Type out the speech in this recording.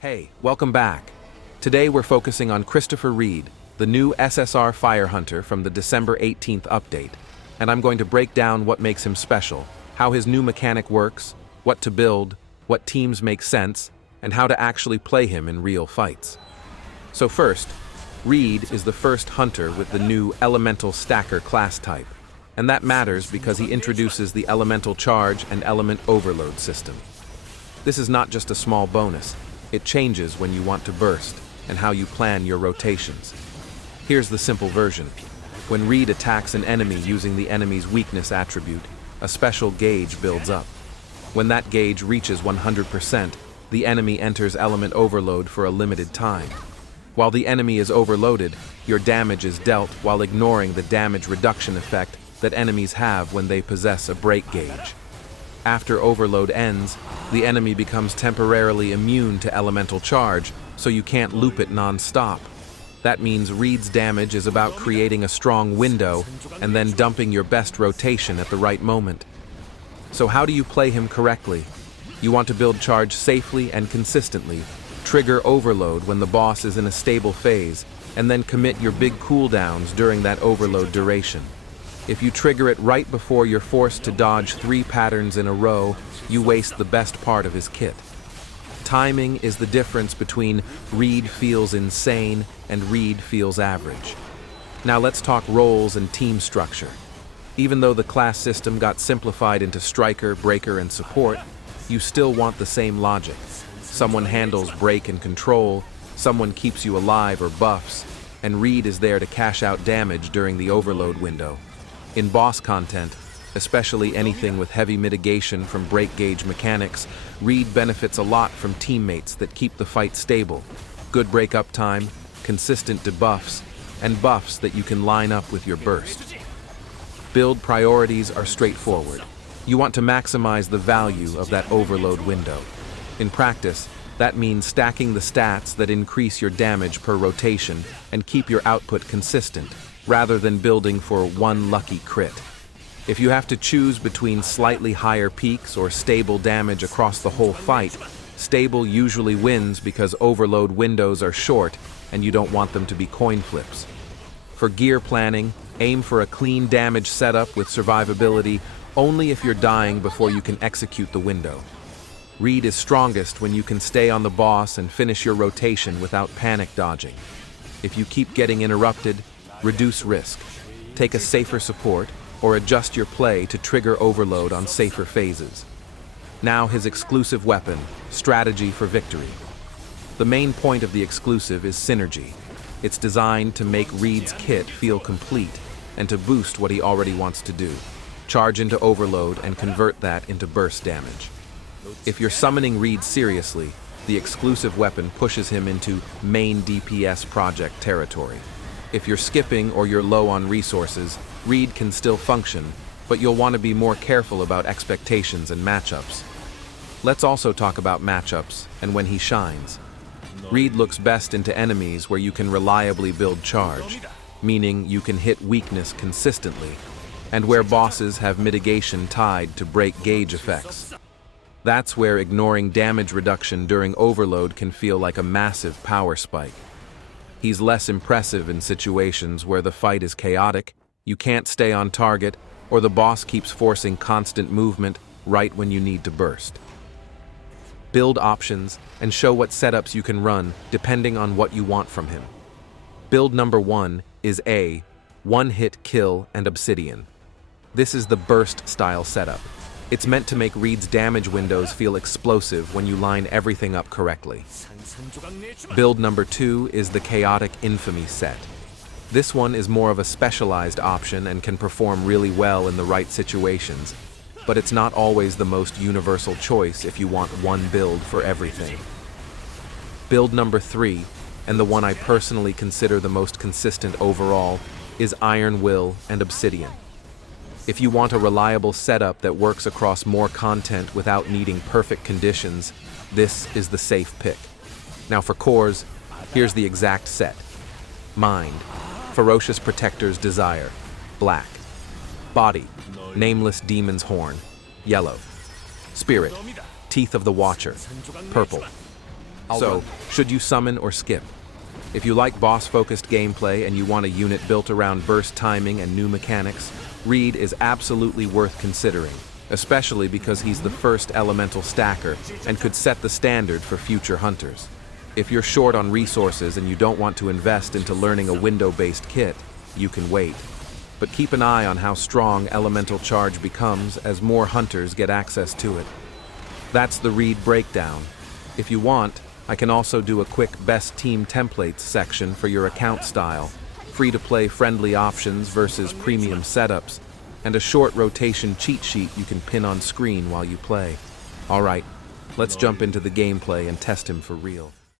Hey, welcome back. Today we're focusing on Christopher Reed, the new SSR Firehunter from the December 18th update, and I'm going to break down what makes him special, how his new mechanic works, what to build, what teams make sense, and how to actually play him in real fights. So first, Reed is the first hunter with the new Elemental Stacker class type, and that matters because he introduces the Elemental Charge and Element Overload system. This is not just a small bonus. It changes when you want to burst and how you plan your rotations. Here's the simple version. When Reed attacks an enemy using the enemy's weakness attribute, a special gauge builds up. When that gauge reaches 100%, the enemy enters element overload for a limited time. While the enemy is overloaded, your damage is dealt while ignoring the damage reduction effect that enemies have when they possess a break gauge. After overload ends, the enemy becomes temporarily immune to elemental charge, so you can't loop it non-stop. That means Reed's damage is about creating a strong window and then dumping your best rotation at the right moment. So how do you play him correctly? You want to build charge safely and consistently, trigger overload when the boss is in a stable phase, and then commit your big cooldowns during that overload duration. If you trigger it right before you're forced to dodge 3 patterns in a row, you waste the best part of his kit. Timing is the difference between Reed feels insane and Reed feels average. Now let's talk roles and team structure. Even though the class system got simplified into striker, breaker, and support, you still want the same logic. Someone handles break and control, someone keeps you alive or buffs, and Reed is there to cash out damage during the overload window. In boss content, especially anything with heavy mitigation from break gauge mechanics, Reed benefits a lot from teammates that keep the fight stable, good break-up time, consistent debuffs, and buffs that you can line up with your burst. Build priorities are straightforward. You want to maximize the value of that overload window. In practice, that means stacking the stats that increase your damage per rotation and keep your output consistent, rather than building for one lucky crit. If you have to choose between slightly higher peaks or stable damage across the whole fight, stable usually wins because overload windows are short and you don't want them to be coin flips. For gear planning, aim for a clean damage setup with survivability only if you're dying before you can execute the window. Reed is strongest when you can stay on the boss and finish your rotation without panic dodging. If you keep getting interrupted, reduce risk. Take a safer support, or adjust your play to trigger overload on safer phases. Now his exclusive weapon, Strategy for Victory. The main point of the exclusive is synergy. It's designed to make Reed's kit feel complete and to boost what he already wants to do. Charge into overload and convert that into burst damage. If you're summoning Reed seriously, the exclusive weapon pushes him into main DPS project territory. If you're skipping or you're low on resources, Reed can still function, but you'll want to be more careful about expectations and matchups. Let's also talk about matchups and when he shines. Reed looks best into enemies where you can reliably build charge, meaning you can hit weakness consistently, and where bosses have mitigation tied to break gauge effects. That's where ignoring damage reduction during overload can feel like a massive power spike. He's less impressive in situations where the fight is chaotic, you can't stay on target, or the boss keeps forcing constant movement right when you need to burst. Build options and show what setups you can run depending on what you want from him. Build number 1 is A, one-hit kill and obsidian. This is the burst style setup. It's meant to make Reed's damage windows feel explosive when you line everything up correctly. Build number 2 is the Chaotic Infamy set. This one is more of a specialized option and can perform really well in the right situations, but it's not always the most universal choice if you want one build for everything. Build number 3, and the one I personally consider the most consistent overall, is Iron Will and Obsidian. If you want a reliable setup that works across more content without needing perfect conditions, this is the safe pick. Now for cores, here's the exact set. Mind, Ferocious Protector's Desire, black. Body, Nameless Demon's Horn, yellow. Spirit, Teeth of the Watcher, purple. So, should you summon or skip? If you like boss-focused gameplay and you want a unit built around burst timing and new mechanics, Reed is absolutely worth considering, especially because he's the first elemental stacker and could set the standard for future hunters. If you're short on resources and you don't want to invest into learning a window-based kit, you can wait. But keep an eye on how strong Elemental Charge becomes as more hunters get access to it. That's the Reed breakdown. If you want, I can also do a quick Best Team Templates section for your account style, free-to-play friendly options versus premium setups, and a short rotation cheat sheet you can pin on screen while you play. Alright, let's jump into the gameplay and test him for real.